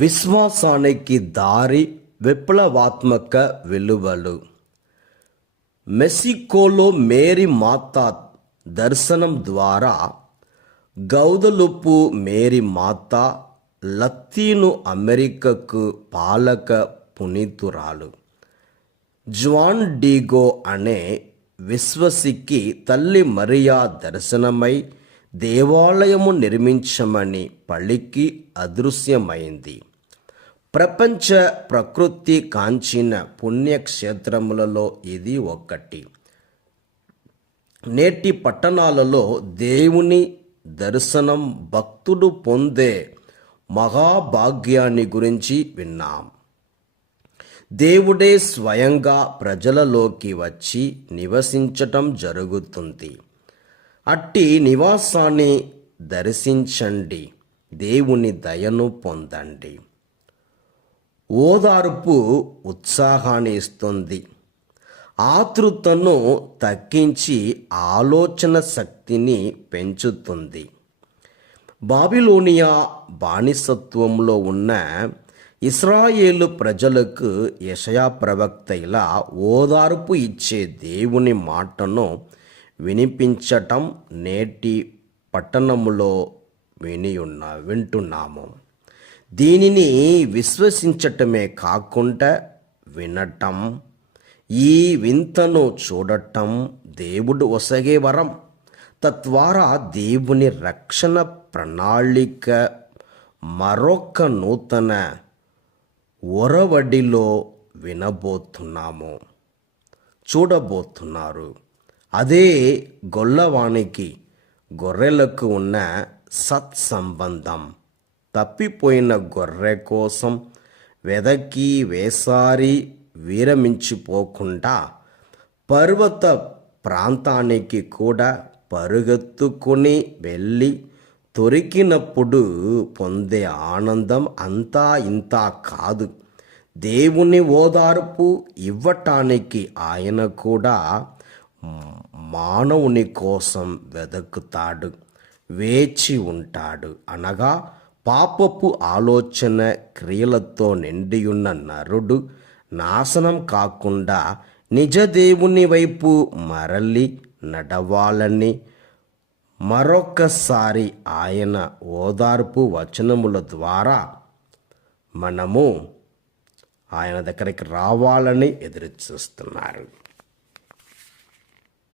విశ్వాసానికి దారి విప్లవాత్మక విలువలు. మెక్సికోలో మేరీ మాత దర్శనం ద్వారా గౌదలుపు మేరీ మాత లతీను అమెరికాకు పాలక పునీతురాలు. జువాన్ డీగో అనే విశ్వాసికి తల్లి మరియా దర్శనమై దేవాలయము నిర్మించమని పలికి అదృశ్యమైంది. ప్రపంచ ప్రకృతి కాంచిన పుణ్యక్షేత్రములలో ఇది ఒకటి. నేటి పట్టణాలలో దేవుని దర్శనం భక్తుడు పొందే మహాభాగ్యాన్ని గురించి విన్నాం. దేవుడే స్వయంగా ప్రజలలోకి వచ్చి నివసించటం జరుగుతుంది. అట్టి నివాసాన్ని దర్శించండి, దేవుని దయను పొందండి. ఓదార్పు ఉత్సాహాన్ని ఇస్తుంది, ఆతృతను తగ్గించి ఆలోచన శక్తిని పెంచుతుంది. బాబిలోనియా బానిసత్వంలో ఉన్న ఇశ్రాయేలు ప్రజలకు యెషయా ప్రవక్త ఇలా ఓదార్పు ఇచ్చే దేవుని మాటను వినిపించటం నేటి పట్టణములో వింటున్నాము. దీనిని విశ్వసించటమే కాకుండా వినటం, ఈ వింతను చూడటం దేవుడు ఒసగే వరం. తద్వారా దేవుని రక్షణ ప్రణాళిక మరొక నూతన ఒరవడిలో వినబోతున్నాము, చూడబోతున్నారు. అదే గొల్లవానికి గొర్రెలకు ఉన్న సత్సంబంధం. తప్పిపోయిన గొర్రె కోసం వెదకి వేసారి విరమించిపోకుండా పర్వత ప్రాంతానికి కూడా పరుగెత్తుకుని వెళ్ళి దొరికినప్పుడు పొందే ఆనందం అంతా ఇంతా కాదు. దేవుని ఓదార్పు ఇవ్వటానికి ఆయన కూడా మానవుని కోసం వెతుకుతాడు, వేచి ఉంటాడు. అనగా పాపపు ఆలోచన క్రియలతో నిండియున్న నరుడు నాశనం కాకుండా నిజ దేవుని వైపు మరలి నడవాలని మరొకసారి ఆయన ఓదార్పు వచనముల ద్వారా మనము ఆయన దగ్గరికి రావాలని ఎదురు చూస్తున్నారు.